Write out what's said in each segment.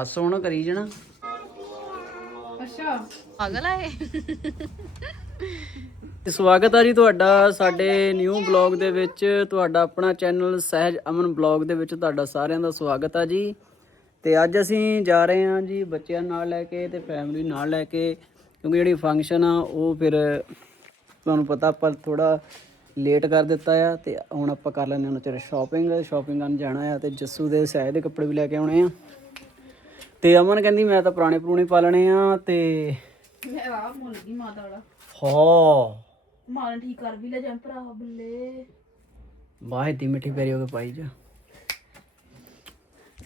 ਬਸ ਹੁਣ ਕਰੀ ਜਣਾ। ਅੱਛਾ। ਪਾਗਲ ਆ ਇਹ। ਸਵਾਗਤ ਹੈ ਜੀ ਤੁਹਾਡਾ ਸਾਡੇ ਨਿਊ ਬਲੌਗ ਦੇ ਵਿੱਚ। ਤੁਹਾਡਾ ਆਪਣਾ ਚੈਨਲ ਸਹਿਜ ਅਮਨ ਬਲੌਗ ਦੇ ਵਿੱਚ ਤੁਹਾਡਾ ਸਾਰਿਆਂ ਦਾ ਸਵਾਗਤ ਹੈ ਜੀ। ਤੇ ਅੱਜ ਅਸੀਂ ਜਾ ਰਹੇ ਹਾਂ ਜੀ ਬੱਚਿਆਂ ਨਾਲ ਲੈ ਕੇ ਤੇ ਫੈਮਿਲੀ ਨਾਲ ਲੈ ਕੇ। ਕਿਉਂਕਿ ਜਿਹੜੀ ਫੰਕਸ਼ਨ ਆ ਉਹ ਫਿਰ ਤੁਹਾਨੂੰ ਪਤਾ ਆਪਾਂ ਥੋੜਾ ਲੇਟ ਕਰ ਦਿੱਤਾ ਆ ਤੇ ਹੁਣ ਆਪਾਂ ਕਰ ਲੈਂਦੇ ਹਾਂ ਉਹਨਾਂ ਚਿਰ ਸ਼ਾਪਿੰਗ ਸ਼ਾਪਿੰਗ ਕਰਨ ਜਾਣਾ ਆ ਤੇ ਜੱਸੂ ਦੇ ਸਹਿਜ ਦੇ ਕੱਪੜੇ ਵੀ ਲੈ ਕੇ ਆਉਣੇ ਆ। ਤੇ ਅਮਨ ਕਹਿੰਦੀ ਮੈਂ ਤਾਂ ਪੁਰਾਣੇ ਪੁਰਾਣੇ ਪਾ ਲੈਣੇ ਆ ਤੇ ਮੈਂ ਆ ਮੁੱਲ ਗਈ ਮਾਤਾ ਵਾਲਾ ਹਾਂ। ਮਾਰਨ ਠੀਕ ਕਰ ਵੀ ਲੈ ਜਾਂ ਭਰਾ ਬੱਲੇ। ਵਾਹ ਏਡੀ ਮਿੱਠੀ ਪੈਰੀ ਹੋ ਕੇ ਪਾਈ ਜਾ।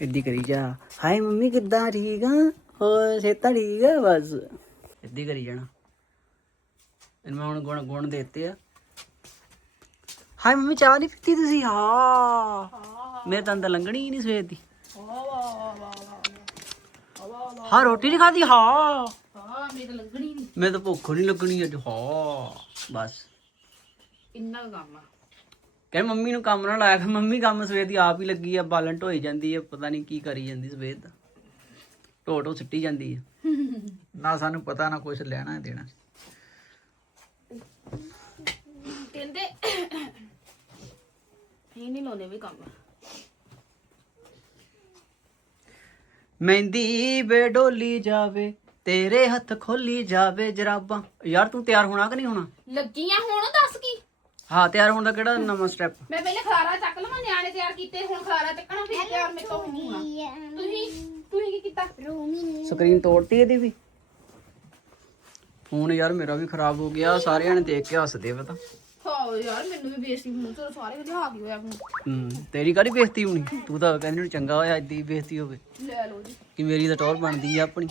ਇੱਦੀ ਕਰੀ ਜਾ। ਹਾਏ ਮੰਮੀ ਕਿੱਦਾਂ ਠੀਕ ਆ? ਹੋਰ ਸੇਤਾ ਠੀਕ ਆ ਬਸ? ਇੱਦੀ ਕਰੀ ਜਾਣਾ। ਇਹਨੂੰ ਮੈਂ ਹੁਣ ਗੁਣ ਗੁਣ ਦੇਤੇ ਆ। ਹਾਏ ਮੰਮੀ ਚਾਹ ਨਹੀਂ ਪੀਤੀ ਤੁਸੀਂ? ਹਾਂ। ਮੇਰੇ ਤਾਂ ਅੰਦਰ ਲੰਗਣੀ ਹੀ ਨਹੀਂ ਸਵੇਰ ਦੀ। ਹਾਂ ਰੋਟੀ ਨਹੀਂ ਖਾਦੀ ਹਾਂ। ਹਾਂ ਮੇਰੇ ਤਾਂ ਲੱਗਣੀ ਨਹੀਂ ਮੈਂ ਤਾਂ ਭੁੱਖ ਨਹੀਂ ਲੱਗਣੀ ਅੱਜ ਹਾਂ ਬਸ। ਇੰਨਾ ਕੰਮ ਆ। ਮੰਮੀ ਨੂੰ ਕੰਮ ਨਾ ਲਾਇਆ ਕਰ। ਮੰਮੀ ਕੰਮ ਸਵੇਰ ਦੀ ਆਪ ਹੀ ਲੱਗੀ ਆ ਬਾਲਣ ਢੋਈ ਜਾਂਦੀ ਆ ਪਤਾ ਨਹੀਂ ਕੀ ਕਰੀ ਜਾਂਦੀ ਸਵੇਰ ਦਾ। ਢੋ ਢੋ ਸਿੱਟੀ ਜਾਂਦੀ ਆ। ਨਾ ਸਾਨੂੰ ਪਤਾ ਨਾ ਕੁਝ ਲੈਣਾ ਦੇਣਾ। ਕਹਿੰਦੇ ਇਹ ਨਹੀਂ ਲਾਉਂਦੇ ਵੀ ਕੰਮ। ਮਹਿੰਦੀ ਬੇਡੋਲੀ ਜਾਵੇ ਤੇਰੇ ਹੱਥ ਖੋਲੀ ਜਾਵੇ ਜਰਾਬਾਂ। ਯਾਰ ਤੂੰ ਤਿਆਰ ਹੋਣਾ ਕਿ ਨਹੀਂ ਹੋਣਾ? ਲੱਗੀਆਂ ਹੁਣ ਦੱਸ ਕੀ? ਹਾਂ ਤਿਆਰ ਹੋਣ ਦਾ ਕਿਹੜਾ ਨਵਾਂ ਸਟੈਪ ਮੈਂ ਪਹਿਲੇ ਖਲਾਰਾ ਚੱਕ ਲਵਾਂ ਨਿਆਣੇ ਤਿਆਰ ਕੀਤੇ ਹੁਣ ਖਲਾਰਾ ਚੱਕਣਾ ਫਿਰ ਤਿਆਰ ਮੇਰੇ ਤੋਂ ਹੋਣਾ ਤੁਸੀਂ ਤੁਸੀਂ ਕੀ ਕੀਤਾ? ਸਕਰੀਨ ਤੋੜਤੀ ਇਹਦੀ ਵੀ। ਫੋਨ ਯਾਰ ਮੇਰਾ ਵੀ ਖਰਾਬ ਹੋ ਗਿਆ ਸਾਰਿਆਂ ਨੇ ਦੇਖ ਕੇ ਹੱਸਦੇ ਪਤਾ ਹਾਂ ਯਾਰ ਮੈਨੂੰ ਵੀ ਬੇਇੱਜ਼ਤੀ ਹੁਣ ਤੇ ਸਾਰੇ ਲਿਆ ਕੀ ਹੋਇਆ ਹੁਣ। ਹੂੰ ਤੇਰੀ ਕਾਹਦੀ ਬੇਇੱਜ਼ਤੀ ਹੋਣੀ? ਤੂੰ ਤਾਂ ਕਹਿੰਦੀ ਨੂੰ ਚੰਗਾ ਹੋਇਆ ਏਦੀ ਬੇਇੱਜ਼ਤੀ ਹੋਵੇ। ਲੈ ਲਓ ਜੀ। ਕਿ ਮੇਰੀ ਤਾਂ ਟੌਰ ਬਣਦੀ ਆ ਆਪਣੀ।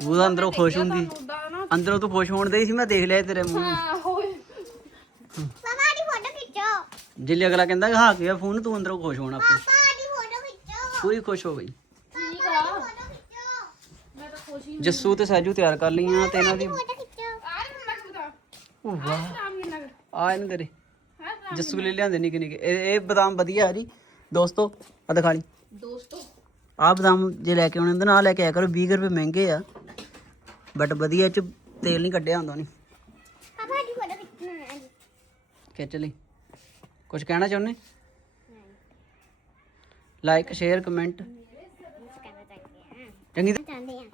ਤੂੰ ਤਾਂ ਅੰਦਰੋਂ ਖੁਸ਼ ਹੁੰਦੀ। ਉਦਾਂ ਨਾ। ਅੰਦਰੋਂ ਤੂੰ ਖੁਸ਼ ਹੋਣ ਦੇ ਸੀ ਮੈਂ ਦੇਖ ਲਿਆ ਤੇਰੇ ਮੂੰਹ ਹਾਂ ਹੋਏ। ਪਾਪਾ ਦੀ ਫੋਟੋ ਖਿੱਚੋ। ਜਿੱਲੇ ਅਗਲਾ ਕਹਿੰਦਾ ਕਿ ਹਾਂ ਗਿਆ ਫੋਨ ਤੂੰ ਅੰਦਰੋਂ ਖੁਸ਼ ਹੋਣਾ ਆਪੇ ਪਾਪਾ ਦੀ ਫੋਟੋ ਖਿੱਚੋ। ਪੂਰੀ ਖੁਸ਼ ਹੋ ਗਈ। ਠੀਕ ਆ। ਫੋਟੋ ਖਿੱਚੋ। ਮੈਂ ਤਾਂ ਖੁਸ਼ ਹੀ ਜੱਸੂ ਤੇ ਸਾਜੂ ਤਿਆਰ ਕਰ ਲਈਆਂ ਤੇ ਇਹਨਾਂ ਦੀ ਫੋਟੋ ਖਿੱਚੋ ਆ ਰਿਹਾ ਮੈਂ ਬਤਾ ਉਹ ਵਾਹ? ਆ ਇਹਨੂੰ ਤੇਰੇ ਹੈਂ ਜੱਸੂ ਲਿਆਂਦੇ ਨਿੱਕੇ ਨਿੱਕੇ। ਇਹ ਇਹ ਬਦਾਮ ਵਧੀਆ ਆ ਜੀ। ਦੋਸਤੋ ਆ ਦਿਖਾ ਲਈ। ਦੋਸਤੋ। ਆ ਬਦਾਮ ਜੇ ਲੈ ਕੇ ਆਉਣੇ ਹੁੰਦੇ ਨਾ ਆਹ ਲੈ ਕੇ ਆਇਆ ਕਰੋ। 20 ਰੁਪਏ ਮਹਿੰਗੇ ਆ। ਬਟ ਵਧੀਆ ਇਹ ਚ ਤੇਲ ਨਹੀਂ ਕੱਢਿਆ ਹੁੰਦਾ ਨਹੀਂ ਪਾਪਾ ਦੀ ਫੋਟੋ ਖਿੱਚਣਾ ਖਿੱਚ ਲਈ। ਕੁਝ ਕਹਿਣਾ ਚਾਹੁੰਦੇ? ਲਾਈਕ ਸ਼ੇਅਰ ਕਮੈਂਟ ਕਰਨਾ ਚਾਹੀਦਾ ਚੰਗੀ ਤਰ੍ਹਾਂ। ਚਾਹੁੰਦੇ ਆ।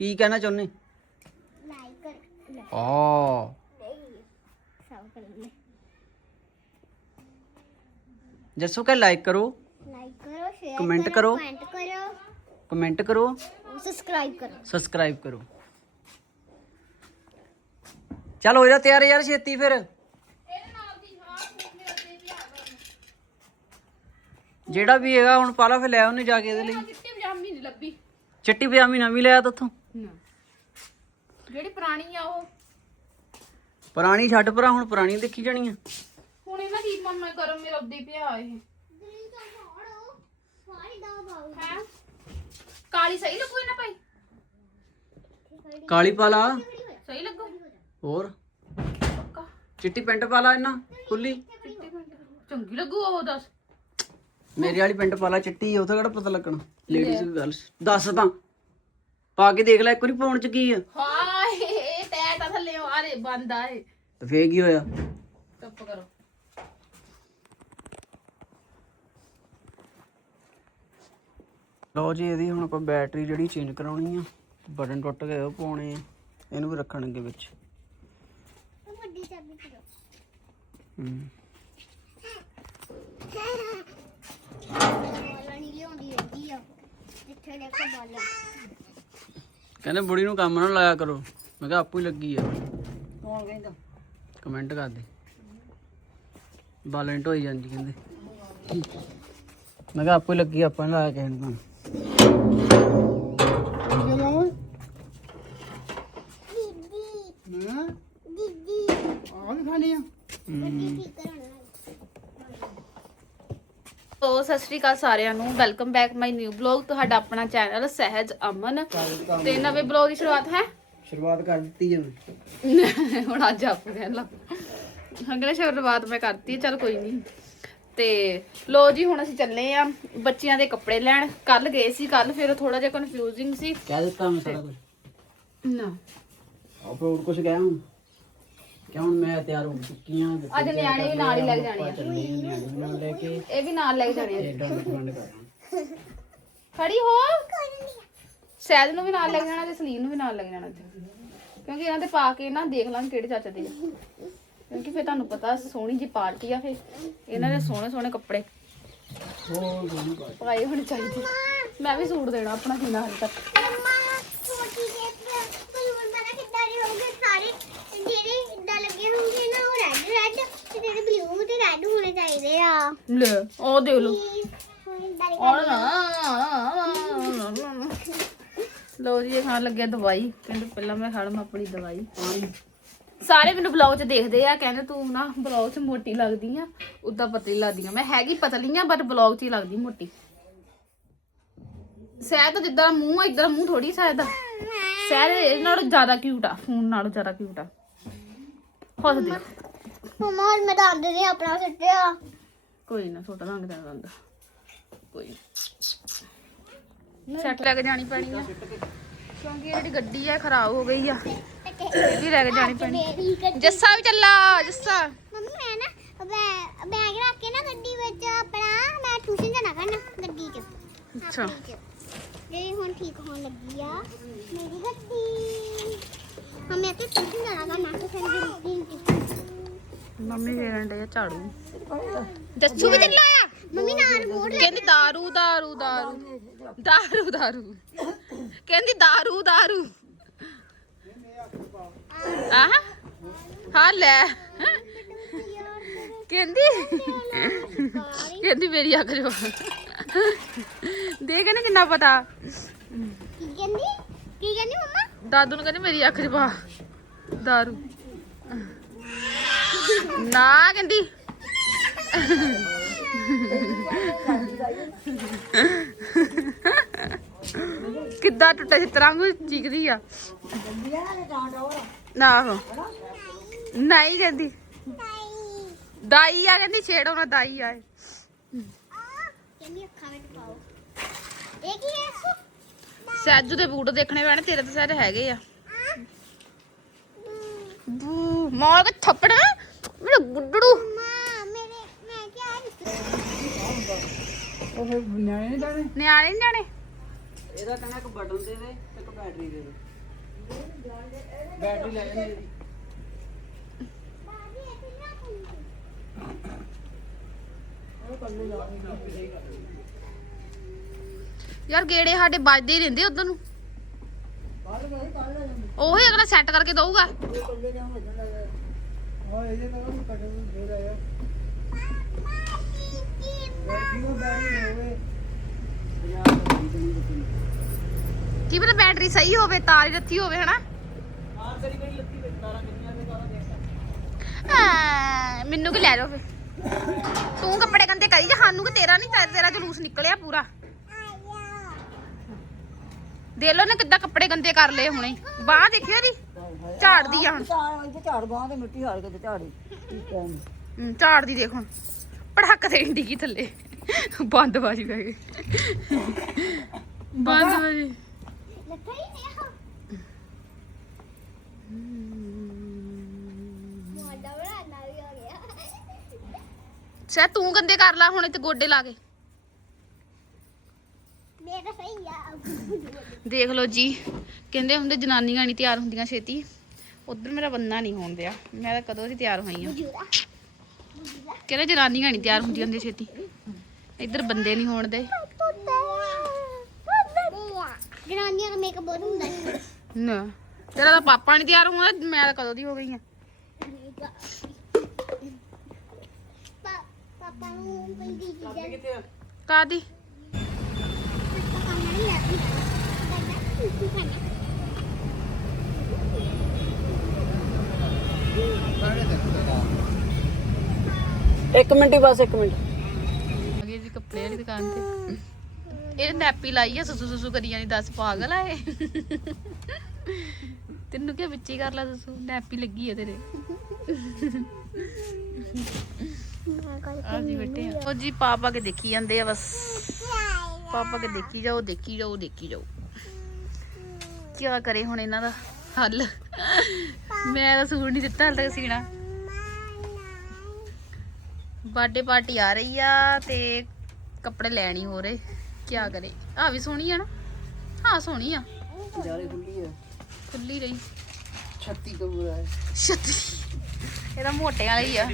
ਕੀ ਕਹਿਣਾ ਚਾਹੁੰਦੇ? ਲਾਈਕ ਕਰ। ਆ ਜੱਸੂ ਕਹ ਲਾਈਕ ਕਰੋ। ਲਾਈਕ ਕਰੋ ਸ਼ੇਅਰ ਕਮੈਂਟ ਕਰੋ ਕਮੈਂਟ ਕਰੋ। ਕਮੈਂਟ ਕਰੋ। ਸਬਸਕ੍ਰਾਈਬ ਕਰੋ। ਸਬਸਕ੍ਰਾਈਬ ਕਰੋ। ਚਲ ਹੋ ਜਾ ਤਿਆਰ ਯਾਰ ਛੇਤੀ ਫਿਰ। ਜਿਹੜਾ ਵੀ ਹੈਗਾ ਹੁਣ ਪਾਲਾ ਫਿਰ ਲੈ ਉਹਨੇ ਜਾ ਕੇ ਇਹਦੇ ਲਈ। ਚਿੱਟੀ ਪਜਾਮੀ ਨਹੀਂ ਲੱਭੀ। ਚਿੱਟੀ ਪਜਾਮੀ ਨਵੀਂ ਲਿਆ ਤਾ ਉੱਥੋਂ। ਨਾ। ਜਿਹੜੀ ਪੁਰਾਣੀ ਆ ਉਹ ਪੁਰਾਣੀ ਛੱਡ ਪਰਾਂ ਹੁਣ ਪੁਰਾਣੀ ਦੇਖੀ ਜਾਣੀ ਆ ਹੁਣ ਇਹਨਾਂ ਦੀ ਮੰਮਾ ਗਰਮ ਮੇਰਾ ਉੱਦੇ ਪਿਆ ਇਹ। ਹੈ? ਕਾਲੀ ਸਹੀ ਲੱਗੂ ਇਹਨਾਂ ਭਾਈ? ਕਾਲੀ ਪਾਲਾ। ਸਹੀ ਲੱਗੂ? ਹੋਰ? ਪੱਕਾ? ਚਿੱਟੀ ਪੈਂਟ ਪਾਲਾ ਇਹਨਾਂ ਖੁੱਲੀ? ਚਿੱਟੀ ਪੈਂਟ। ਚੰਗੀ ਲੱਗੂ ਉਹ ਦੱਸ। ਮੇਰੇ ਵਾਲੀ ਪੈਂਟ ਪਾਲਾ ਚਿੱਟੀ ਆ, ਉਹ ਤਾਂ ਕਿਹੜਾ ਪਤਾ ਲੱਗਣਾ? ਲੇਡੀਜ਼ ਗੱਲ। ਦੱਸ ਤਾਂ। ਪਾ ਕੇ ਦੇਖ ਲੈ ਇੱਕ ਵਾਰੀ ਪਾਉਣ ਚ ਕੀ ਆ? ਰੇ ਬੰਦ ਆਏ ਤੇ ਫੇਰ ਕੀ ਹੋਇਆ? ਚੁੱਪ ਕਰੋ। ਲਓ ਜੀ ਇਹਦੀ ਹੁਣ ਆਪਾਂ ਬੈਟਰੀ ਜਿਹੜੀ ਚੇਂਜ ਕਰਾਉਣੀ ਆ ਬਟਨ ਟੁੱਟ ਗਏ ਉਹ ਪਾਉਣੇ ਆ। ਇਹਨੂੰ ਵੀ ਰੱਖਣਗੇ ਵਿੱਚ। ਵੱਡੀ ਚਾਬੀ ਕਰੋ ਹੂੰ। ਬਾਲਾਂ ਨਹੀਂ ਲਿਆਉਂਦੀ ਰਹਿੰਦੀ ਆ। ਜਿੱਥੇ ਦੇਖੋ ਬਾਲਾਂ ਕਹਿੰਦੇ ਬੁੜੀ ਨੂੰ ਕੰਮ ਨਾ ਲਾਇਆ ਕਰੋ। ਮੈਂ ਕਿਹਾ ਆਪੂ ਹੀ ਲੱਗੀ ਆ। ਕੌਣ ਕਹਿੰਦਾ? ਕਮੈਂਟ ਕਰ ਦੇ। ਬਾਲੈਂਟ ਹੋਈ ਜਾਂਦੀ ਕਹਿੰਦੇ। ਮੈਂ ਕਿਹਾ ਆਪੂ ਹੀ ਲੱਗੀ ਆਪਾਂ ਨੇ ਲਾਇਆ ਕਿਸੇ ਨੂੰ ਸੋ ਸਤਿ ਸ਼੍ਰੀ ਅਕਾਲ ਸਾਰਿਆਂ ਨੂੰ। Welcome back my new blog ਤੁਹਾਡਾ ਆਪਣਾ ਚੈਨਲ ਸਹਿਜ ਅਮਨ। ਤੇ ਨਵੇਂ ਬਲੌਗ ਦੀ ਸ਼ੁਰੂਆਤ ਹੈ? ਸ਼ੁਰੂਆਤ ਕਰ ਦਿੱਤੀ ਜਨ ਹੁਣ ਅੱਜ ਆਪ ਕਹਿਣ ਲੱਗ ਅਗਲੇ ਸ਼ੁਰੂਆਤ ਮੈਂ ਕਰਤੀ ਚਲ ਕੋਈ ਨਹੀਂ ਤੇ ਲੋ ਜੀ ਹੁਣ ਅਸੀਂ ਚੱਲੇ ਆ ਬੱਚਿਆਂ ਦੇ ਕੱਪੜੇ ਲੈਣ। ਕੱਲ ਗਏ ਸੀ ਕੱਲ ਫਿਰ ਥੋੜਾ ਜਿਹਾ ਕਨਫਿਊਜ਼ਿੰਗ ਸੀ। ਕਹਿ ਦਿੱਤਾ ਮੈਂ ਸਾਰਾ ਕੁਝ ਨਾ। ਆਪਾਂ ਹੋਰ ਕੁਝ ਕਹਿਆ ਹੁਣ। ਕਿ ਹੁਣ ਮੈਂ ਤਿਆਰ ਹੋ ਚੁੱਕੀ ਹਾਂ ਅੱਜ ਨਿਆਣੇ ਵੀ ਨਾਲ ਹੀ ਲੈ ਕੇ ਜਾਣੇ ਆ। ਚੱਲੇ ਆ ਨਿਆਣੇ ਵੀ ਨਾਲ ਲੈ ਕੇ। ਇਹ ਵੀ ਨਾਲ ਲੈ ਜਾਣੇ ਆ। ਖੜੀ ਹੋ। ਸੈਦ ਨੂੰ ਵੀ ਨਾਲ ਲੈ ਜਾਣਾ ਤੇ ਸਲੀਨ ਨੂੰ ਵੀ ਨਾਲ ਲੈ ਜਾਣਾ ਤੇ ਕਿਉਂਕਿ ਇਹਨਾਂ ਦੇ ਪਾ ਕੇ ਨਾ ਦੇਖ ਲਾਂਗੇ ਕਿਹੜੇ ਚਾਚਾ ਦੇ ਆ ਕਿਉਂਕਿ ਫਿਰ ਤੁਹਾਨੂੰ ਪਤਾ ਸੋਹਣੀ ਜੀ ਪਾਰਟੀ ਆ ਫਿਰ ਇਹਨਾਂ ਦੇ ਸੋਹਣੇ ਸੋਹਣੇ ਕੱਪੜੇ ਹੋਰ ਕੋਈ ਬਾਤ ਪਾਏ ਹੋਣੇ ਚਾਹੀਦੇ ਮੈਂ ਵੀ ਸੂਟ ਦੇਣਾ ਆਪਣਾ ਸੀਨਾ ਹਜੇ ਤੱਕ ਮੰਮਾ ਛੋਟੀ ਜਿਹੀ ਬਲੂਨ ਬਣਾ ਕਿੱਦਾਂ ਦੇ ਹੋਣਗੇ ਸਾਰੇ ਜਿਹੜੇ ਇਦਾਂ ਲੱਗੇ ਹੋਣਗੇ ਨਾ ਉਹ ਰੈੱਡ ਰੈੱਡ ਤੇ ਜਿਹੜੇ ਬਲੂ ਤੇ ਰੈੱਡ ਹੋਣੇ ਚਾਹੀਦੇ ਆ ਲੈ ਉਹ ਦੇਖ ਲਓ ਹੁਣ ਇਦਾਂ ਔਰ ਲੋ ਜੀ ਇਹ ਖਾਣ ਲੱਗਿਆ ਦਵਾਈ। ਕਹਿੰਦੇ ਪਹਿਲਾਂ ਮੈਂ ਖਾ ਲਵਾਂ ਆਪਣੀ ਦਵਾਈ। ਸਾਰੇ ਮੈਨੂੰ ਬਲੌਗ 'ਚ ਦੇਖਦੇ ਆ ਕਹਿੰਦੇ ਤੂੰ ਨਾ ਬਲੌਗ 'ਚ ਮੋਟੀ ਲੱਗਦੀ ਆ ਉਦਾਂ ਪਤਲੀ ਲੱਗਦੀ ਆ। ਮੈਂ ਹੈਗੀ ਪਤਲੀ ਆ ਬਟ ਬਲੌਗ 'ਚ ਹੀ ਲੱਗਦੀ ਮੋਟੀ। ਸਹਿ ਤਾਂ ਜਿੱਦਾਂ ਮੂੰਹ ਆ ਇਦਾਂ ਮੂੰਹ ਥੋੜੀ ਸਹਿ ਦਾ ਸਹਿ ਇਹ ਨਾਲੋਂ ਜ਼ਿਆਦਾ ਕਿਊਟ ਆ ਫੋਨ ਨਾਲੋਂ ਜ਼ਿਆਦਾ ਕਿਊਟ ਆ। ਹੱਸ ਦੇ ਮਮਾ ਮੈਂ ਦੰਦ ਨਹੀਂ ਆਪਣਾ ਸਿੱਟਿਆ ਕੋਈ ਨਾ ਛੋਟਾ ਰੰਗ ਦਾ ਦੰਦ ਕੋਈ ਸੈੱਟ ਲੈ ਕੇ ਜਾਣੀ ਪੈਣੀ ਆ। ਕਿਉਂਕਿ ਇਹ ਜਿਹੜੀ ਗੱਡੀ ਆ ਖਰਾਬ ਹੋ ਗਈ ਆ। ਇਹ ਵੀ ਲੈ ਕੇ ਜਾਣੀ ਪੈਣੀ। ਜੱਸਾ ਵੀ ਚੱਲਾ ਜੱਸਾ। ਮੰਮੀ ਮੈਂ ਨਾ ਬੈਗ ਰੱਖ ਕੇ ਨਾ ਗੱਡੀ ਵਿੱਚ ਆਪਣਾ ਮੈਂ ਟਿਊਸ਼ਨ ਜਾਣਾ ਕਰਨਾ ਗੱਡੀ 'ਚ। ਅੱਛਾ। ਜਿਹੜੀ ਹੁਣ ਠੀਕ ਹੋਣ ਲੱਗੀ ਆ ਮੇਰੀ ਗੱਡੀ। ਹਾਂ ਮੈਂ ਤੇ ਟਿਊਸ਼ਨ ਜਾਣਾ ਕਰਨਾ ਮੇਰੀ ਗੱਡੀ ਮੰਮੀ ਫੇਰਨ ਡੇ ਝਾੜੂ। ਜੱਸੂ ਵੀ ਚੱਲਾ ਆ। ਮੰਮੀ ਨਾਲ ਬੋਰਡ ਕਹਿੰਦੀ दारू दारू दारू दारू दारू ਕਹਿੰਦੀ दारू दारू ਆਹ ਹਾਂ ਲੈ ਕਹਿੰਦੀ ਕਹਿੰਦੀ ਮੇਰੀ ਅੱਖ ਜੋ ਦੇਖ ਨਾ ਕਿੰਨਾ ਪਤਾ ਕੀ ਕਹਿੰਦੀ ਕੀ ਕਹਿੰਦੀ ਮੰਮਾ ਦਾਦੂ ਨੂੰ ਕਹਿੰਦੀ ਮੇਰੀ ਅੱਖ 'ਚ ਪਾ दारू ਨਾ ਕਹਿੰਦੀ ਕਿੱਦਾਂ ਟੁੱਟੇ ਚਿੱਤਰਾਂ ਨੂੰ ਚੀਕਦੀ ਆ। ਨਾ ਆਹੋ। ਨਹੀਂ ਕਹਿੰਦੀ। ਦਾਈ ਆ ਕਹਿੰਦੀ, ਛੇੜੋ ਨਾ ਦਾਈ ਆ ਕਹਿੰਦੀ ਅੱਖਾਂ ਵਿੱਚ ਪਾਓ ਇਹ। ਕੀ ਹੈ ਸੋ ਸੈਜੂ ਦੇ ਬੂਟ ਦੇਖਣੇ ਪੈਣੇ, ਤੇਰੇ ਤਾਂ ਸਾਰੇ ਹੈਗੇ ਆ। ਬੂ ਮਾਰ ਕੇ ਥੱਪੜ, ਮੇਰਾ ਗੁੱਡੜੂ। ਉਹ ਫਿਰ ਨਿਆਣੇ ਨਹੀਂ ਜਾਣੇ ਨਿਆਣੇ ਨੀ ਜਾਣੇ ਇਹਦਾ ਕਹਿੰਦਾ ਇੱਕ ਬਟਨ ਦੇ ਦੇ ਤੇ ਇੱਕ ਬੈਟਰੀ ਦੇ ਦੇ। ਬੈਟਰੀ ਲੈ ਜਾਂਦੇ ਇਹਦੀ। ਬਾਜੀ ਇੱਥੇ ਨਾ ਖੁੱਲੀ ਯਾਰ ਗੇੜੇ ਸਾਡੇ ਵੱਜਦੇ ਹੀ ਰਹਿੰਦੇ ਉਧਰ ਨੂੰ। ਉਹੀ ਅਗਲਾ ਸੈੱਟ ਕਰਕੇ ਦਊਗਾ। ਕੀ ਪਤਾ ਬੈਟਰੀ ਸਹੀ ਹੋਵੇ ਤਾਰ ਹੀ ਰੱਖੀ ਹੋਵੇ ਹਨਾ? ਹਾਂ, ਮੈਨੂੰ ਕਿ ਲੈ ਜਾਓ ਫੇ ਤੂੰ ਕੱਪੜੇ ਗੰਦੇ ਕਰੀ ਜਾ ਸਾਨੂੰ ਕਿ ਤੇਰਾ ਨਹੀਂ ਤੇਰਾ ਜਲੂਸ ਨਿਕਲਿਆ ਪੂਰਾ। ਦੇ ਲੋ ਨਾ ਕਿੱਦਾਂ ਕੱਪੜੇ ਗੰਦੇ ਕਰ ਲਏ ਹੁਣੇ। ਬਾਹ ਦੇਖਿਓ ਦੀ ਝਾੜਦੀ ਆ ਹੁਣ। ਝਾੜ ਬਾਹਾਂ ਤੇ ਮਿੱਟੀ ਹਾਲ ਕੇ ਤੇ ਝਾੜੀ। ਹਮ, ਝਾੜਦੀ ਦੇਖ ਹੁਣ। ਪੜਾਕ ਦੇ ਡਿੱਗੀ ਥੱਲੇ। ਬੰਦ ਬਾਜੀ ਪੈ ਗਈ। ਬੰਦ ਬਾਜੀ। ਸੈ ਤੂੰ ਗੰਦੇ ਕਰ ਲਾ, ਹੁਣ ਇੱਥੇ ਗੋਡੇ ਲਾ ਕੇ। ਮੇਰਾ ਸਹੀ ਆ ਦੇਖ ਲਓ ਜੀ, ਕਹਿੰਦੇ ਹੁੰਦੇ ਜਨਾਨੀਆਂ ਨਹੀਂ ਤਿਆਰ ਹੁੰਦੀਆਂ ਛੇਤੀ। ਉਧਰ ਮੇਰਾ ਬੰਨਾ ਨਹੀਂ ਹੋਣ ਦਿਆ। ਮੈਂ ਤਾਂ ਕਦੋਂ ਦੀ ਤਿਆਰ ਹੋਈ ਆ। ਕਹਿੰਦੇ ਜਨਾਨੀਆਂ ਨਹੀਂ ਤਿਆਰ ਹੁੰਦੀਆਂ ਹੁੰਦੀਆਂ ਛੇਤੀ। ਇੱਧਰ ਬੰਦੇ ਨਹੀਂ ਹੋਣ ਦੇ। ਜਨਾਨੀਆਂ ਦਾ ਮੇਕਅਪ ਬਹੁਤ ਹੁੰਦਾ ਹੈ। ਨਾ। ਤੇਰਾ ਤਾਂ ਪਾਪਾ ਨਹੀਂ ਤਿਆਰ ਹੋਣਾ ਮੈਂ ਤਾਂ ਕਦੋਂ ਦੀ ਹੋ ਗਈ ਆ। ਪਾਪਾ ਨੂੰ ਕਾਦੀ ਇੱਕ ਮਿੰਟ ਹੀ ਬਸ, ਇੱਕ ਮਿੰਟ। ਅਗੇ ਜੀ ਕੱਪੜੇ ਵਾਲੀ ਦੁਕਾਨ ਤੇ। ਇਹ ਨੈਪੀ ਲਾਈ ਆ, ਸੁਸੂ ਸੁਸੂ ਕਰੀ ਜਾਨੀ ਦੱਸ ਪਾਗਲ ਆ ਇਹ। ਤੈਨੂੰ ਕੀ ਵਿੱਚੀ ਕਰ ਲਾ ਸੁਸੂ, ਨੈਪੀ ਲੱਗੀ ਆ ਤੇਰੇ। ਆ ਜੀ ਬੈਠੇ ਆ। ਉਹ ਜੀ ਪਾਪਾ ਕੇ ਦੇਖੀ ਜਾਂਦੇ ਆ ਬਸ। ਪਾਪਾ ਕੇ ਦੇਖੀ ਜਾਓ ਦੇਖੀ ਜਾਓ ਦੇਖੀ ਜਾਓ। ਕੀ ਕਰੇ ਹੁਣ ਇਹਨਾਂ ਦਾ ਹੱਲ? ਮੈਂ ਤਾਂ ਸੂਟ ਨਹੀਂ ਦਿੱਤਾ ਹਾਲੇ ਤੱਕ ਸੀਣਾ। ਬਰਥਡੇ ਪਾਰਟੀ ਆ ਰਹੀ ਆ ਤੇ ਕੱਪੜੇ ਲੈਣੀ ਹੋ ਰਹੇ। ਕੀ ਕਰੇ? ਆ ਵੀ ਸੋਹਣੀ ਆ ਨਾ? ਹਾਂ ਸੋਹਣੀ ਆ। ਜਾਰੇ ਖੁੱਲੀ ਰਹੀ। 36 ਕਬੂਰਾ ਹੈ ਛੱਤੀ। ਇਹਦਾ ਮੋਟੇ ਵਾਲਾ ਹੀ ਆ।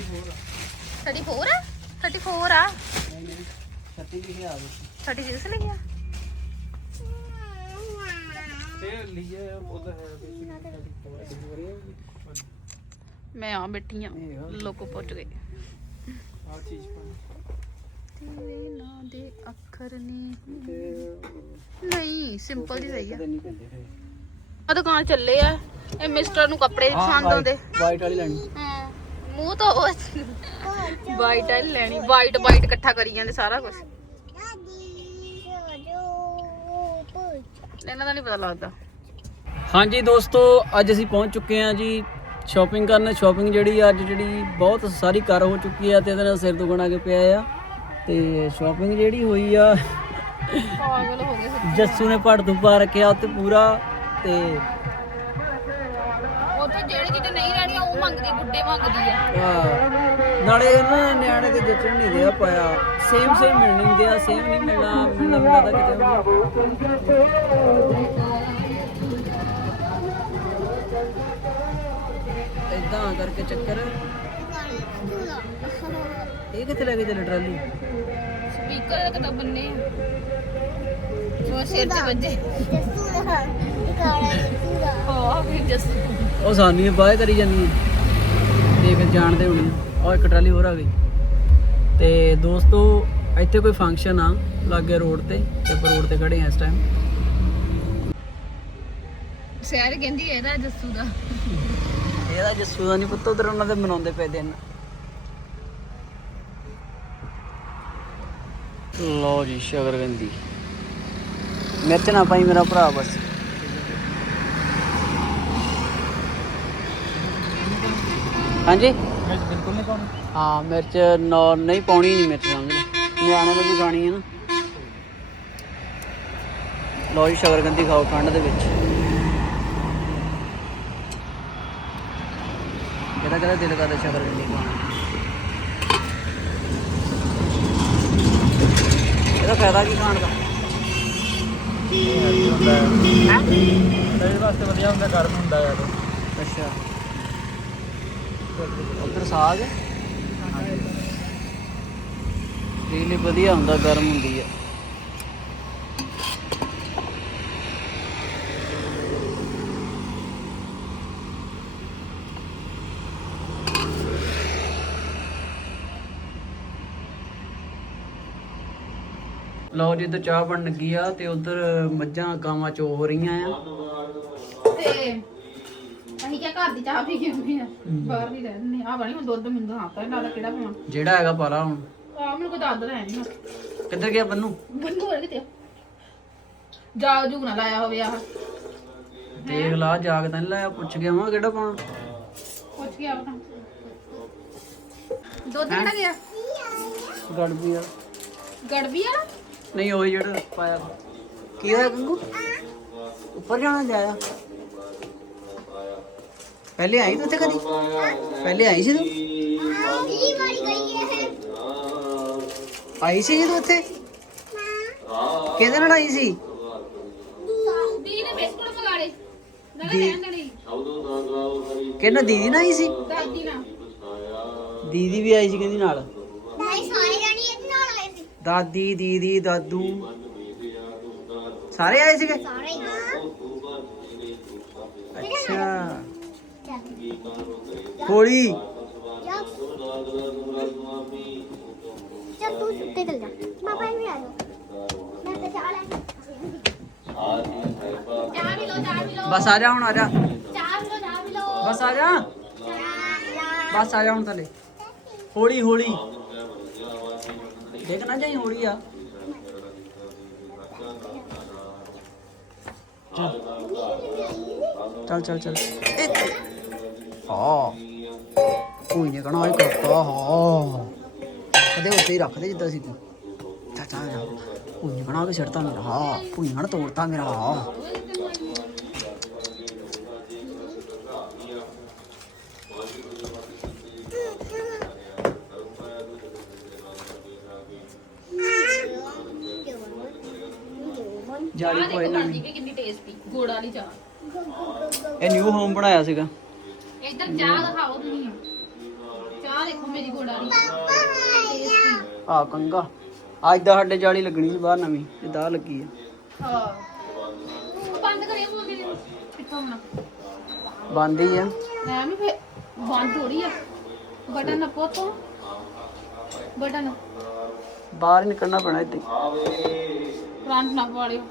34 ਆ? 34 ਆ? ਨਹੀਂ ਨਹੀਂ 36 ਲਿਖਿਆ ਆ। ਵਿੱਚ 36 ਲਿਖਿਆ ਮੈਂ ਆ ਬੈਠੀ ਆ। ਲੋਕੋ ਪਹੁੰਚ ਗਏ। ਆ ਚੀਜ਼ ਤੇਰੇ ਨਾਂ ਦੇ ਅੱਖਰ ਨੇ। ਤੇ ਨਹੀਂ ਸਿੰਪਲ ਜੀ ਸਹੀ ਆ। ਕਦੇ ਨਹੀਂ ਪੈਂਦੇ ਫਿਰ ਆ ਦੁਕਾਨ ਚੱਲੇ ਆ ਇਹ ਮਿਸਟਰ ਨੂੰ ਕੱਪੜੇ ਪਸੰਦ ਆਉਂਦੇ। ਵਾਈਟ ਵਾਲੀ ਲੈਣੀ। ਹਾਂ ਮੂੰਹ ਤਾਂ ਵਾਈਟ ਆ ਲੈਣੀ ਵਾਈਟ ਵਾਈਟ ਇਕੱਠਾ ਕਰੀ ਜਾਂਦੇ ਸਾਰਾ ਕੁਝ ਇਹਨਾਂ ਦਾ ਨਹੀਂ ਪਤਾ ਲੱਗਦਾ। ਹਾਂਜੀ ਦੋਸਤੋ ਅੱਜ ਅਸੀਂ ਪਹੁੰਚ ਚੁੱਕੇ ਹਾਂ ਜੀ ਸ਼ਾਪਿੰਗ ਕਰਨ ਸ਼ਾਪਿੰਗ ਜਿਹੜੀ ਅੱਜ ਜਿਹੜੀ ਬਹੁਤ ਸਾਰੀ ਕਰ ਹੋ ਚੁੱਕੀ ਆ ਤੇ ਇਹਦੇ ਨਾਲ ਸਿਰ ਦੁਖਣ ਕੇ ਪਿਆ ਆ। ਤੇ ਸ਼ਾਪਿੰਗ ਜਿਹੜੀ ਹੋਈ ਆ ਪਾਗਲ ਹੋ ਗਏ ਸੱਚੀ। ਜੱਸੂ ਨੇ ਪੜ ਪਾ ਰੱਖਿਆ ਉੱਤੇ ਪੂਰਾ ਤੇ ਉਹ ਤਾਂ ਜਿਹੜੀ ਚੀਜ਼ ਨਹੀਂ ਲੈਣੀਆਂ ਉਹ ਮੰਗਦੀ ਗੁੱਡੇ ਮੰਗਦੀ ਆ। ਆਹ, ਨਾਲੇ ਇਹਨਾਂ ਨਿਆਣੇ ਦੇ ਜੱਚਣ ਨਹੀਂ ਦਿਆ ਪਾਇਆ ਸੇਮ ਸੇਮ ਮਿਲਣੀ ਦਿਆ ਸੇਮ ਨਹੀਂ ਮਿਲਣਾ ਮਿਲਣਾ ਮਿਲਦਾ ਕਿਤੇ ਇਦਾਂ ਕਰਕੇ ਚੱਕਰ। ਇਹ ਕਿੱਥੇ ਲੈ ਕੇ ਚੱਲੇ ਟਰਾਲੀ? ਸਪੀਕਰ ਦਾ ਕਿਤਾ ਬੰਨੇ। ਉਹ ਸਿਰ ਤੇ ਵੱਜੇ। ਹਾਂ ਵੀ ਜਸ। ਉਹ ਸਾਨੂੰ ਬਾਏ ਕਰੀ ਜਾਂਦੀ ਹੈ ਤੇ ਫਿਰ ਜਾਣਦੇ ਹੋਣੇ। ਆ ਉਹ ਇੱਕ ਟਰਾਲੀ ਹੋਰ ਆ ਗਈ। ਤੇ ਦੋਸਤੋ ਇੱਥੇ ਕੋਈ ਫੰਕਸ਼ਨ ਆ ਲਾਗੇ ਰੋਡ ਤੇ। ਤੇ ਆਪਾਂ ਰੋਡ ਤੇ ਖੜੇ ਆ ਇਸ ਟਾਈਮ ਸਹਿਰ ਕਹਿੰਦੀ ਇਹਦਾ ਜੱਸੂ ਦਾ। ਇਹਦਾ ਜੱਸੂ ਦਾ ਨਹੀਂ ਪੁੱਤ ਉਧਰ ਉਹਨਾਂ ਦੇ ਮਨਾਉਂਦੇ ਪਏ ਦਿਨ। ਲੋ ਜੀ ਸ਼ਗਰਗੰਦੀ ਮਿਰਚ ਨਾ ਪਾਈ ਮੇਰਾ ਭਰਾ ਬਸ। ਹਾਂਜੀ? ਮੈਂ ਬਿਲਕੁਲ ਨਹੀਂ ਪਾਉਣਾ ਹਾਂ ਮਿਰਚ ਨੌ ਨਹੀਂ ਪਾਉਣੀ ਨਹੀਂ ਮਿਰਚ ਸਮਝ ਨਿਆਣੇ ਨੂੰ ਵੀ ਖਾਣੀ ਹੈ ਨਾ। ਲੋ ਜੀ ਸ਼ਗਰਗੰਦੀ ਖਾਓ ਠੰਡ ਦੇ ਵਿੱਚ। ਕਦਾ ਦਿਲ ਕਰਦਾ ਸ਼ਗਰਗੰਦੀ ਖਾਣ ਨੂੰ। ਇਹਦਾ ਫਾਇਦਾ ਕੀ ਖਾਣ ਦਾ? ਹੁੰਦਾ ਹੈ ਮੇਰੇ ਵਾਸਤੇ ਵਧੀਆ ਹੁੰਦਾ ਗਰਮ ਹੁੰਦਾ ਯਾਰ ਅੱਛਾ। ਉਧਰ ਸਾਗ? ਇਹ ਲਈ ਵਧੀਆ ਹੁੰਦਾ ਗਰਮ ਹੁੰਦੀ ਆ। ਲਓ ਜੀ ਤੇ ਚਾਹ ਬਣ ਲੱਗੀ ਆ ਤੇ ਉਧਰ ਮੱਝਾਂ ਗਾਵਾਂ ਚੋ ਹੋ ਰਹੀਆਂ ਆ। ਤੇ ਅਸੀਂ ਕਿਆ ਘਰ ਦੀ ਚਾਹ ਪੀ ਕੇ ਆਉਂਦੇ ਆ? ਬਾਹਰ ਨਹੀਂ ਰਹਿੰਦੇ ਆ। ਬਣੀ ਹੁਣ ਦੁੱਧ ਮੈਨੂੰ ਹਾਂ ਤਾਂ ਨਾਲ ਕਿਹੜਾ ਪਾਉਣਾ। ਜਿਹੜਾ ਹੈਗਾ ਪਾਲਾ ਹੁਣ। ਆ ਮੈਨੂੰ ਕੋਈ ਦੱਸ ਦੇ ਨਹੀਂ ਕਿੱਧਰ ਗਿਆ ਬੰਨੂ? ਬੰਦੂ ਹੋਰ ਕਿਤੇ? ਜਾਗ ਜੂਗ ਨਾ ਲਾਇਆ ਹੋਵੇ ਆਹ। ਦੇਖ ਲਾ ਜਾਗ ਤਾਂ ਨੀ ਲਾਇਆ। ਪੁੱਛ ਗਿਆ ਵਾਂ ਕਿਹੜਾ ਪਾਉਣਾ। ਪੁੱਛ ਕੇ ਆਪਣਾ ਦੁੱਧ ਕਿਹੜਾ ਗਿਆ? ਗੜਬੀ ਆ ਗੜਬੀ ਆ ਨਹੀਂ ਉਹ ਜਿਹੜਾ ਪਾਇਆ ਕੀ ਹੋਇਆ ਗੰਗੂ ਉੱਪਰ ਜਾਣਾ ਜਾਇਆ। ਪਹਿਲੇ ਆਈ ਤੂੰ ਇੱਥੇ ਕਦੀ? ਪਹਿਲੇ ਆਈ ਸੀ ਤੂੰ? ਆਈ ਸੀ ਤੂੰ ਇੱਥੇ ਕਿਹਦੇ ਨਾਲ ਆਈ ਸੀ? ਦੀਦੀ ਨੇ ਬਿਸਕੁਟ ਕਿਹਨਾਂ ਦੀਦੀ ਨਾਲ ਆਈ ਸੀ? ਦੀਦੀ ਵੀ ਆਈ ਸੀ ਕਹਿੰਦੀ ਨਾਲ ਨਹੀਂ ਸਾਰੇ ਜਾਣੀ ਇਹਦੇ ਨਾਲ ਆਏ ਸੀ ਦਾਦੀ ਦੀਦੀ ਦਾਦੂ ਸਾਰੇ ਆਏ ਸੀਗੇ ਸਾਰੇ ਹੀ ਅੱਛਾ ਹੋਲੀ ਚੱਲ ਚੱਲ ਤੂੰ ਸੁੱਤੇ ਚੱਲ ਜਾ ਪਾਪਾ ਵੀ ਆ ਜਾ ਮੈਂ ਤਾਂ ਚਾਹ ਲੈ ਚਾਹ ਵੀ ਲੋ ਚਾਹ ਵੀ ਲੋ ਬਸ ਆ ਜਾ ਹੁਣ ਆ ਜਾ ਚਾਹ ਵੀ ਲੋ ਚਾਹ ਵੀ ਲੋ ਬਸ ਆ ਜਾ ਬਸ ਆ? ਜਾ ਚੱਲ ਚੱਲ। ਚੱਲ ਹਾਂ। ਕੋਈ ਨਹੀਂ ਕਹਣਾ, ਇਹ ਕਰਤਾ, ਹਾਂ। ਦੇ ਉੱਤੇ ਹੀ ਰੱਖ ਜਿੱਦਾਂ ਸੀ ਤੂੰ ਚਾਚਾ ਪੁੰਜ ਬਣਾ ਕੇ ਛੱਡਤਾ ਮੇਰਾ, ਹਾਂ। ਪੁੰਜਣ ਤੋੜਤਾ ਮੇਰਾ, ਹਾਂ। ਕਿੰਨੀ ਟੇਸਟੀ ਗੁੜ ਵਾਲੀ ਚਾਹ। ਇਹ ਨਿਊ ਹੋਮ ਬਣਾਇਆ ਸੀਗਾ। ਇੱਧਰ ਚਾਹ ਦਿਖਾਓ ਤੁਸੀਂ। ਚਾਹ ਦੇਖੋ ਮੇਰੀ ਗੁੜ ਵਾਲੀ। ਆ ਕੰਗਾ ਅੱਜ ਦਾ ਸਾਡੇ ਜਾਲੀ ਲੱਗਣੀ ਸੀ ਬਾਹਰ ਨਵੀਂ ਜਿੱਦਾਂ ਆਹ ਲੱਗੀ ਆ। ਹਾਂ। ਬੰਦ ਕਰਿਓ ਮੰਮੀ ਨੇ ਕਿੱਥੋਂ ਹੁਣ ਬੰਦ ਹੀ ਆ। ਮੈਂ ਵੀ ਫੇ ਬੰਦ ਥੋੜੀ ਆ। ਬਟਨ ਨੱਪੋ ਤੋਂ ਬਟਨ। ਬਾਹਰ ਹੀ ਨਿਕਲਣਾ ਪੈਣਾ ਇੱਥੇ। ਫਰੰਟ ਨੱਪ ਵਾਲਿਓ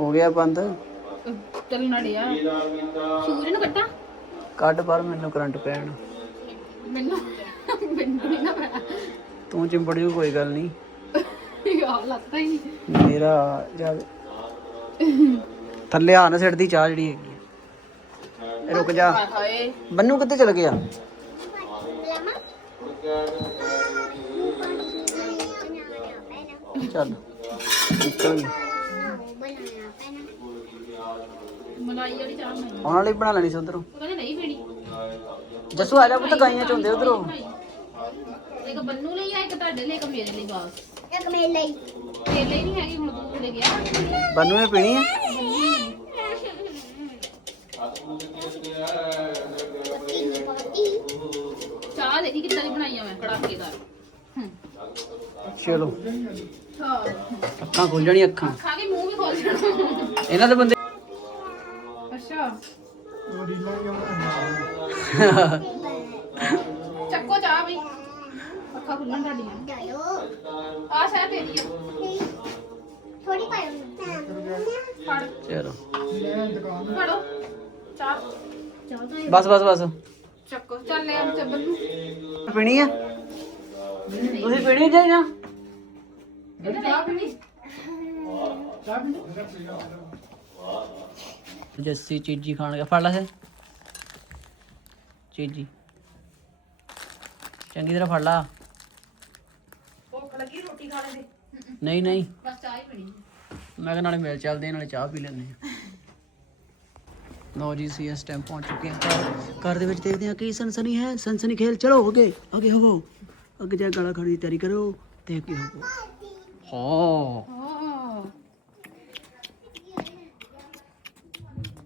ਹਾਂ ਗਿਆ ਬੰਦ? ਚੱਲਣਾ ਡਿਆ ਸੂਰਜ ਨੂੰ ਕੱਟਾਂ ਕੱਢ ਬਾਹਰ ਮੈਨੂੰ ਕਰੰਟ ਪੈਣ। ਮੈਨੂੰ ਮੈਨੂੰ ਨਹੀਂ ਨਾ ਤੂੰ ਚਿੰਬੜ ਜੂ ਕੋਈ ਗੱਲ ਨਹੀਂ ਯਾਰ ਲੱਗਦਾ ਹੀ ਨਹੀਂ। ਮੇਰਾ ਜਦ ਥੱਲੇ ਆ ਨਾ ਸਿੱਟਦੀ ਚਾਹ ਜਿਹੜੀ ਹੈਗੀ ਆ। ਇਹ ਰੁਕ ਜਾ। ਹਾਏ। ਬੰਨੂ ਕਿੱਥੇ ਚਲ ਗਿਆ? ਚੱਲ। ਨਿਕਲ। ਗਈ ਮਲਾਈ ਵਾਲੀ ਚਾਹ ਮੈਂ ਉਹਨਾਂ ਲਈ ਬਣਾ ਲੈਣੀ ਸੀ ਉਧਰੋਂ। ਉਹ ਕਹਿੰਦੇ ਨਹੀਂ ਪੀਣੀ। ਜੱਸੂ ਆ ਜਾ ਪੁੱਤ ਗਾਈਆਂ ਚੋਂਦੇ ਉਧਰੋਂ। ਇੱਕ ਬੰਨੂ ਲਈ ਆ ਇੱਕ ਤੁਹਾਡੇ ਲਈ ਇੱਕ ਮੇਰੇ ਲਈ ਬਸ। ਇੱਕ ਮੇਰੇ ਲਈ। ਤੇਰੇ ਲਈ ਨਹੀਂ ਹੈਗੀ ਹੁਣ ਤੂੰ ਲੈ ਗਿਆ। ਬੰਨੂ ਨੇ ਪੀਣੀ ਆ? ਚਾਹ ਦੇਖੀ ਕਿੱਦਾਂ ਦੀ ਬਣਾਈ ਆ ਮੈਂ ਕੜਾਕੇਦਾਰ ਹੂੰ ਚਲੋ। ਅੱਖਾਂ ਖੁੱਲ ਜਾਣੀ ਅੱਖਾਂ। ਖਾ ਕੇ ਮੂੰਹ ਵੀ ਖੋਲ ਜਾਣਾ। ਇਹਨਾਂ ਦੇ ਬੰਦੇ ਅੱਛਾ। ਚੱਕੋ ਚਾਹ ਬਈ। ਅੱਖਾਂ ਖੁੱਲਣ ਤੁਹਾਡੀਆਂ ਡਾਲੋ ਆ ਸ਼ਾਇਦ ਤੇਰੀ ਆ। ਥੋੜੀ ਪਾਇਓ ਫੜ। ਚਲੋ। ਫੜੋ। ਚਾਹ। ਬਸ ਬਸ ਬਸ। ਚੱਕੋ। ਚੱਲ ਲੈ ਆ ਚੱਬਲ ਨੂੰ। ਪੀਣੀ ਆ? ਤੁਸੀਂ ਪੀਣੀ ਚਾਹ ਪੀਣੀ? ਜੱਸੀ ਚੀਜੀ ਖਾਣ ਗਿਆ। ਫੜ ਲੈ ਸੇ ਚੀਜੀ। ਚੰਗੀ ਤਰ੍ਹਾਂ ਫੜ ਲਾ। ਭੁੱਖ ਲੱਗੀ ਰੋਟੀ ਖਾ ਲੈਂਦੇ ਨਹੀਂ ਨਹੀਂ। ਬਸ ਚਾਹ ਹੀ ਪੀਣੀ ਮੈਂ ਕਿਹਾ ਨਾਲੇ ਮਿਲ ਚੱਲਦੇ ਨਾਲੇ ਚਾਹ ਪੀ ਲੈਂਦੇ ਆ। ਲਓ ਜੀ ਸੀ ਇਸ ਟਾਈਮ ਪਹੁੰਚ ਚੁੱਕੇ ਹਾਂ ਘਰ। ਦੇ ਵਿੱਚ ਦੇਖਦੇ ਹਾਂ ਕੀ ਸਨਸਨੀ ਹੈ। ਸਨਸਨੀ ਖੇਲ ਚਲੋ ਅੱਗੇ ਅੱਗੇ ਹੋਵੋ। ਅੱਗੇ ਜਾ ਗਾਲਾਂ ਦੀ ਤਿਆਰੀ ਕਰੋ ਤੇ ਅੱਗੇ ਹੋਵੋ। ਹਾਂ ਹਾਂ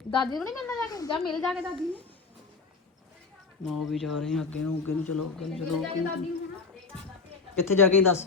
ਦਾਦੀ ਨੂੰ ਨਹੀਂ ਮਿਲਣਾ ਜਾ ਕੇ ਜਾ ਮਿਲ ਜਾ ਕੇ ਦਾਦੀ ਨੂੰ? ਨੋ ਵੀ ਜਾ ਰਹੇ ਹਾਂ ਅੱਗੇ ਨੂੰ ਅੱਗੇ ਨੂੰ ਚਲੋ ਅੱਗੇ ਨੂੰ ਚਲੋ ਅੱਗੇ ਨੂੰ। ਦਾਦੀ ਨੂੰ ਕਿੱਥੇ ਜਾ ਕੇ ਦੱਸ?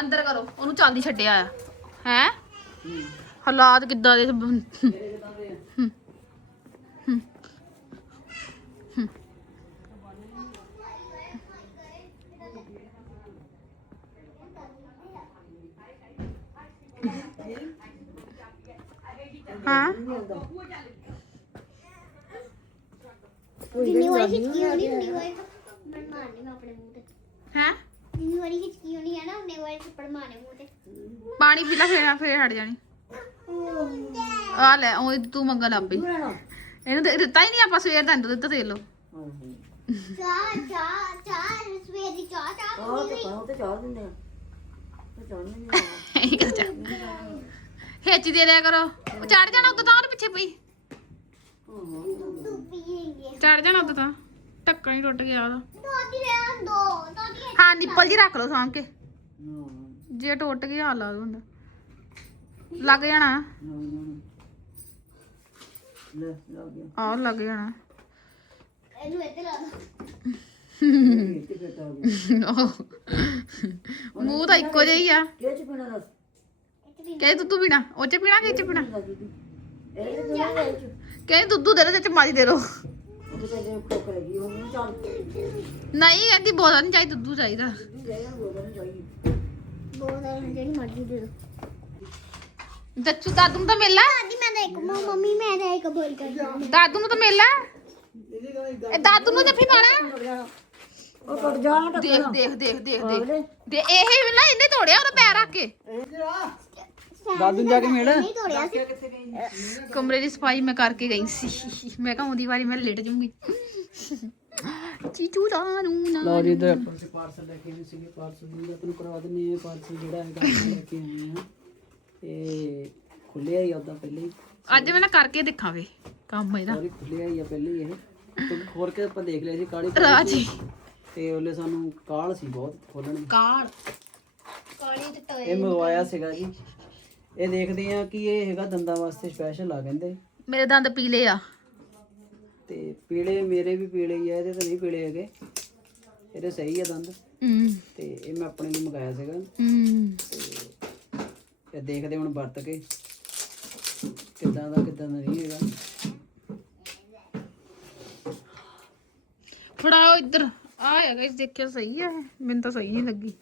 ਅੰਦਰ ਕਰੋ ਉਹਨੂੰ ਚਾਂਦੀ ਛੱਡਿਆ ਆ। ਹੈ? ਹਾਲਾਤ ਕਿੱਦਾਂ ਦੇ। ਹਾਂ? ਜਿੰਨੀ ਵਾਰੀ ਖਿਚਕੀ ਹੋਣੀ ਉਨੀ ਵਾਰੀ ਮੈਂ ਮਾਰਨੀ ਮੈਂ ਆਪਣੇ ਮੂੰਹ ਤੇ। ਹੈ? ਜਿੰਨੀ ਵਾਰੀ ਖਿਚਕੀ ਹੋਣੀ ਹੈ ਨਾ ਉਨੀ ਵਾਰੀ ਥੱਪੜ ਮਾਰਨੇ ਮੂੰਹ ਤੇ। ਪਾਣੀ ਪੀ ਲੈ ਫੇਰ ਫੇਰ ਹਟ ਜਾਣੀ। ਆ ਲੈ ਉਹ ਤੂੰ ਮੰਗਣ ਲੱਗ ਪਈ। ਇਹਨੂੰ ਦੇ- ਦਿੱਤਾ ਹੀ ਨਹੀਂ ਆਪਾਂ ਸਵੇਰ ਦਾ ਇਹਨੂੰ ਦਿੱਤਾ ਤੇਲ ਲੋ ਚਾਹ ਚਾਹ ਚਾਹ ਸਵੇਰ ਦੀ ਚਾਹ ਚਾਹ ਪੀਣੀ। ਇਹ ਕਿੱਥੇ ਜਾ ਹੇਚੀ ਦੇ ਦਿਆ ਕਰੋ। ਉਹ ਚੜ ਜਾਣਾ ਉੱਤੇ ਤਾਂ ਉਹਦੇ ਪਿੱਛੇ ਪਈ। ਤੂੰ ਪੀਏਂਗੇ ਚੜ ਜਾਣਾ ਉੱਤੇ ਤਾਂ। ਢੱਕਣ ਹੀ ਟੁੱਟ ਗਿਆ ਉਹਦਾ। ਦੋਦੀ ਰਹਿਣ ਦੋ ਦੋਦੀ ਹਾਂ ਨਿੱਪਲ ਜੀ ਰੱਖ ਲਓ ਸਾਂਭ ਕੇ। ਜੇ ਟੁੱਟ ਗਿਆ ਲਾ ਦੋ ਹੁੰਦਾ ਲੱਗ ਜਾਣਾ। ਲੈ ਲੱਗ ਗਿਆ। ਆਹ ਲੱਗ ਜਾਣਾ। ਇਹਨੂੰ ਇੱਥੇ ਲਾ ਦੋ। ਮੂੰਹ ਤਾਂ ਇੱਕੋ ਜਿਹਾ ਹੀ ਆ। ਕਹਿੰਦੇ ਦੁੱਧ ਪੀਣਾ? ਉਹ ਚ ਪੀਣਾ ਕਿ ਚ ਪੀਣਾ? ਕਹਿੰਦੇ ਦੁੱਧ ਦੇ ਦੋ ਤੇ ਮਾਰੀ ਦੇ ਦੋ। ਨਹੀਂ ਕਹਿੰਦੀ ਬੋਲਣ ਨਹੀਂ ਚਾਹੀਦਾ, ਦੁੱਧ ਚਾਹੀਦਾ। ਜਿਹੜੀ ਮਰਜ਼ੀ ਦੇ ਦੋ ਦੱਚੂ ਦਾਦੂ ਨੂੰ ਤਾਂ ਮਿਲ ਦਾਦੀ ਮੈਂ ਤਾਂ ਇੱਕ ਮੰਮੀ ਮੈਂ ਤਾਂ ਇੱਕ ਬੋਲ ਕਰ ਦਾਦੂ ਨੂੰ ਤਾਂ ਮਿਲ ਇਹ ਦਾਦੂ ਨੂੰ ਜੱਫੀ ਪਾਣਾ ਉਹ ਟੁੱਟ ਜਾ ਦੇਖ ਦੇਖ ਦੇਖ ਦੇਖ ਦੇਖ। ਦੇ, ਇਹ ਵੀ ਨਾ, ਇਹਨੇ ਤੋੜਿਆ ਉਹਦਾ ਪੈਰ ਰੱਖ ਕੇ। ਦਾਦੂ ਨੂੰ ਜਾ ਕੇ ਮਿਲ? ਨਹੀਂ ਤੋੜਿਆ ਸੀ। ਕਮਰੇ ਦੀ ਸਫ਼ਾਈ ਮੈਂ ਕਰਕੇ ਗਈ ਸੀ। ਮੈਂ ਕਿਹਾ ਆਉਂਦੀ ਵਾਰੀ ਮੈਂ ਲੇਟ ਜਾਊਂਗੀ। ਚੀਚੂ ਰਾਨੂ ਨਾ ਲਓ ਜੀ ਇਧਰ। ਆਪਾਂ ਪਾਰਸਲ ਲੈ ਕੇ ਆਏ ਸੀਗੇ ਪਾਰਸਲ ਦੀ ਤੁਹਾਨੂੰ ਕਰਵਾ ਦਿੰਨੇ ਆ ਪਾਰਸਲ ਜਿਹੜਾ ਹੈਗਾ ਆਪਾਂ ਲੈ ਕੇ ਆਏ ਆ ਇਹ ਖੁੱਲਿਆ ਹੀ ਉਦਾਂ ਪਹਿਲੇ ਹੀ। ਅੱਜ ਮੈਂ ਨਾ ਕਰਕੇ ਦੇਖਾਂ ਵੇ ਕੰਮ ਇਹਦਾ। ਸੌਰੀ ਖੁੱਲਿਆ ਹੀ ਆ ਪਹਿਲੇ ਹੀ ਇਹ। ਕਿਉਂਕਿ ਖੋਲ ਕੇ ਆਪਾਂ ਦੇਖ ਲਿਆ ਸੀ ਕਾਲੀ ਰਾਜੀ ਤੇ ਉਹਲੇ ਸਾਨੂੰ ਕਾਲ ਸੀ ਬਹੁਤ ਖੋਲਣ ਦੀ। ਕਾਰ ਕਾਲੀ ਤੇ ਤੋਏ ਇਹ ਮੰਗਵਾਇਆ ਸੀਗਾ ਜੀ। ਇਹ ਦੇਖਦੇ ਆ ਕਿ ਇਹ ਹੈਗਾ ਦੰਦਾਂ ਵਾਸਤੇ ਸਪੈਸ਼ਲ ਆ ਕਹਿੰਦੇ। ਮੇਰੇ ਦੰਦ ਪੀਲੇ ਆ। ਤੇ ਪੀਲੇ ਮੇਰੇ ਵੀ ਪੀਲੇ ਹੀ ਆ ਇਹਦੇ ਤਾਂ ਨਹੀਂ ਪੀਲੇ ਹੈਗੇ। ਇਹਦੇ ਸਹੀ ਆ ਦੰਦ। ਹੂੰ। ਤੇ ਇਹ ਮੈਂ ਆਪਣੇ ਲਈ ਮੰਗਾਇਆ ਸੀਗਾ। ਹੂੰ। ਇਹ ਦੇਖਦੇ ਹੁਣ ਵਰਤ ਕੇ ਕਿੱਦਾਂ ਦਾ ਕਿੱਦਾਂ ਦਾ ਨਹੀਂ ਹੈਗਾ। ਫੜਾਓ ਇੱਧਰ। ਆ ਹੈਗਾ ਇਸ ਦੇਖਿਆ ਸਹੀ ਹੈ ਮੈਨੂੰ ਤਾਂ ਸਹੀ ਨਹੀਂ ਲੱਗੀ।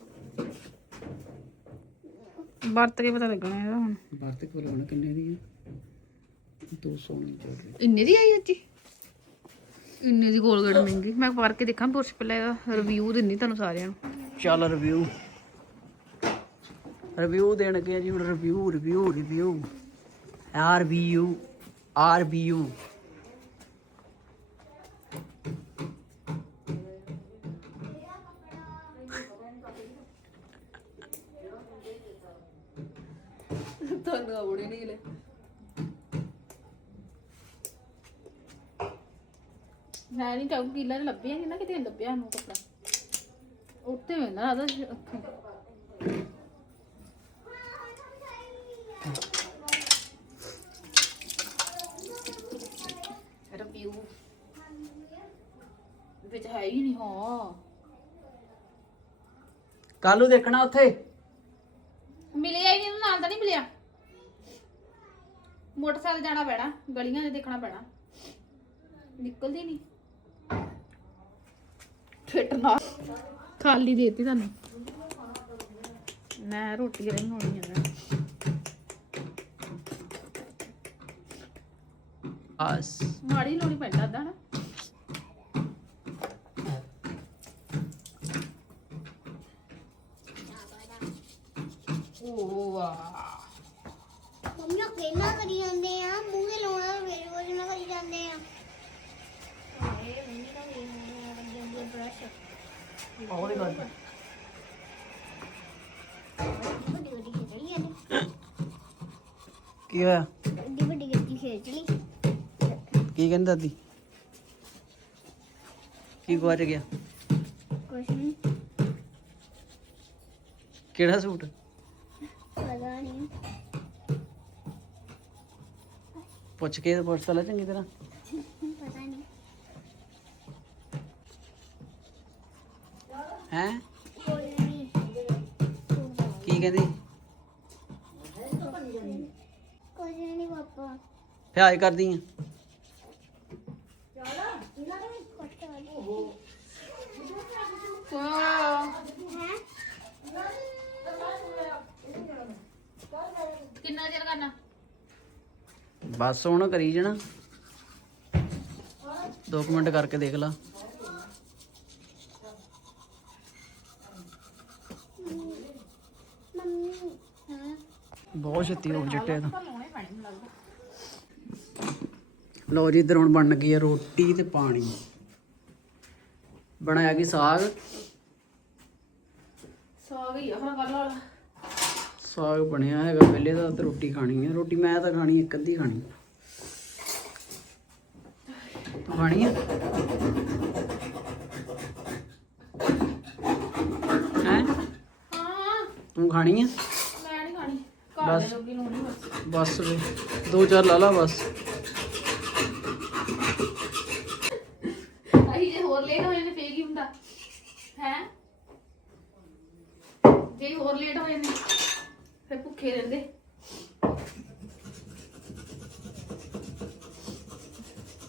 ਵਰਤ ਕੇ ਪਤਾ ਲੱਗਣਾ ਇਹਦਾ ਹੁਣ। ਵਰਤ ਕੇ ਲਗਾਉਣਾ ਕਿੰਨੇ ਦੀ ਹੈ 200 ਨਹੀਂ ਚੱਲ ਰਹੀ ਇੰਨੇ ਦੀ ਆਈ ਅੱਜੀ? ਇੰਨੇ ਦੀ ਕੋਲਗੇਟ ਮਹਿੰਗੀ। ਮੈਂ ਪਰ ਕੇ ਦੇਖਾਂ ਪੁੱਛ ਪਹਿਲਾਂ ਇਹਦਾ। ਰਿਵਿਊ ਦਿੰਨੀ ਤੁਹਾਨੂੰ ਸਾਰਿਆਂ ਨੂੰ। ਚੱਲ ਰਿਵਿਊ ਰਿਵਿਊ ਦੇਣ ਲੱਗੇ ਆ ਜੀ ਹੁਣ review review review R B U R B U ਮੈਂ ਨਹੀਂ ਚਾਹੂ ਕਿਲਾ ਲੱਭਿਆ ਨਹੀਂ ਨਾ ਕਿਤੇ ਲੱਭਿਆ ਨੂੰ ਕੱਪੜਾ। ਉੱਤੇ ਹੋਣਾ ਆਦਾ ਰਿਵਿਊ। ਵਿੱਚ ਹੈ ਹੀ ਨਹੀਂ ਹਾਂ। ਕੱਲੂ ਦੇਖਣਾ ਉੱਥੇ ਮਿਲਿਆ ਹੀ ਨਹੀਂ ਇਹਨੂੰ ਨਾਲ ਤਾਂ ਨਹੀਂ ਮਿਲਿਆ ਮੋਟਰਸਾਈਕਲ ਜਾਣਾ ਪੈਣਾ ਗਲੀਆਂ 'ਚ ਦੇਖਣਾ ਪੈਣਾ। ਨਿਕਲਦੀ ਨਹੀਂ ਫਿੱਟ ਨਾ। ਖਾਲੀ ਦੇਤੀ ਤੁਹਾਨੂੰ। ਮੈਂ ਰੋਟੀ ਰਹਿ ਬਣਾਉਣੀ ਆ। ਆਸ ਮਾੜੀ ਲਾਉਣੀ ਪੈਂਦਾ ਨਾ ਓ ਵਾਹ ਮੰਮੀ ਉਹ ਕਹਿਣਾ ਕਰੀ ਜਾਂਦੇ ਆ ਮੂੰਹ ਤੇ ਲਾਉਣਾ ਮੇਰੇ ਕੋਲ ਨਾ ਕਰੀ ਜਾਂਦੇ ਆ ਹਾਏ ਮੰਮੀ ਦਾ ਵੀ ਕਰੀ ਜਾਂਦੇ ਆ ਬ੍ਰਸ਼ ਉਹਦੀ ਗੱਲ ਵੱਡੀ ਵੱਡੀ ਖੇਚੜੀ ਆ। ਕੀ ਹੋਇਆ? ਵੱਡੀ ਵੱਡੀ ਗੱਡੀ ਖੇਚ ਲਈ ਕੀ ਕਹਿੰਦੀ ਦਾਦੀ? ਕੀ ਗਵਾਚ ਗਿਆ? ਕੁਛ ਨਹੀਂ ਕਿਹੜਾ ਸੂਟ? ਪਤਾ ਨਹੀਂ ਪੁੱਛ ਕੇ ਪੁੱਛ ਤਾਂ ਲੈ ਚੰਗੀ ਤਰ੍ਹਾਂ ਪਤਾ ਨਹੀਂ ਹੈ? ਕੋਈ ਨਹੀਂ ਕੀ ਕਹਿੰਦੀ? ਕੁਛ ਨਹੀਂ ਪਾਪਾ। ਫਿਆਜ ਕਰਦੀ ਆ। ਕਿੰਨਾ ਚਿਰ ਕਰਨਾ? ਬਸ ਹੁਣ ਕਰੀ ਜਾਣਾ। ਦੋ ਕੁ ਮਿੰਟ ਕਰਕੇ ਦੇਖ ਲਾ। ਬਹੁਤ ਛੇਤੀ ਹੋ ਚਿੱਟੇ ਤਾਂ ਲਓ ਜੀ ਇੱਧਰ ਹੁਣ ਬਣ ਗਈ ਹੈ ਰੋਟੀ ਤੇ ਪਾਣੀ। ਬਣਾਇਆ ਕੀ ਸਾਗ? ਸਾਗ ਹੀ ਆ ਹੁਣ ਕਰ ਲਾ ਸਾਗ ਬਣਿਆ ਹੈਗਾ ਪਹਿਲੇ ਦਾ ਤੇ ਰੋਟੀ ਖਾਣੀ ਹੈ ਰੋਟੀ ਮੈਂ ਤਾਂ ਖਾਣੀ ਇੱਕ ਅੱਧੀ ਖਾਣੀ। ਤੂੰ ਖਾਣੀ ਹੈ ਹੈ? ਹਾਂ। ਤੂੰ ਖਾਣੀ ਹੈ ਮੈਂ ਨਹੀਂ ਖਾਣੀ ਘਰ ਦੇ ਲੋਕੀ ਨੂੰ ਨਹੀਂ ਬਸ। ਬਸ ਵੇ ਦੋ ਚਾਰ ਲਾ ਲਾ ਬਸ। ਅਸੀਂ ਜੇ ਹੋਰ ਲੇਟ ਹੋ ਜਾਂਦੇ ਫੇਰ ਕੀ ਹੁੰਦਾ? ਹੈ? ਜੇ ਹੋਰ ਲੇਟ ਹੋ ਜਾਂਦੇ ਫਿਰ ਭੁੱਖੇ ਰਹਿੰਦੇ।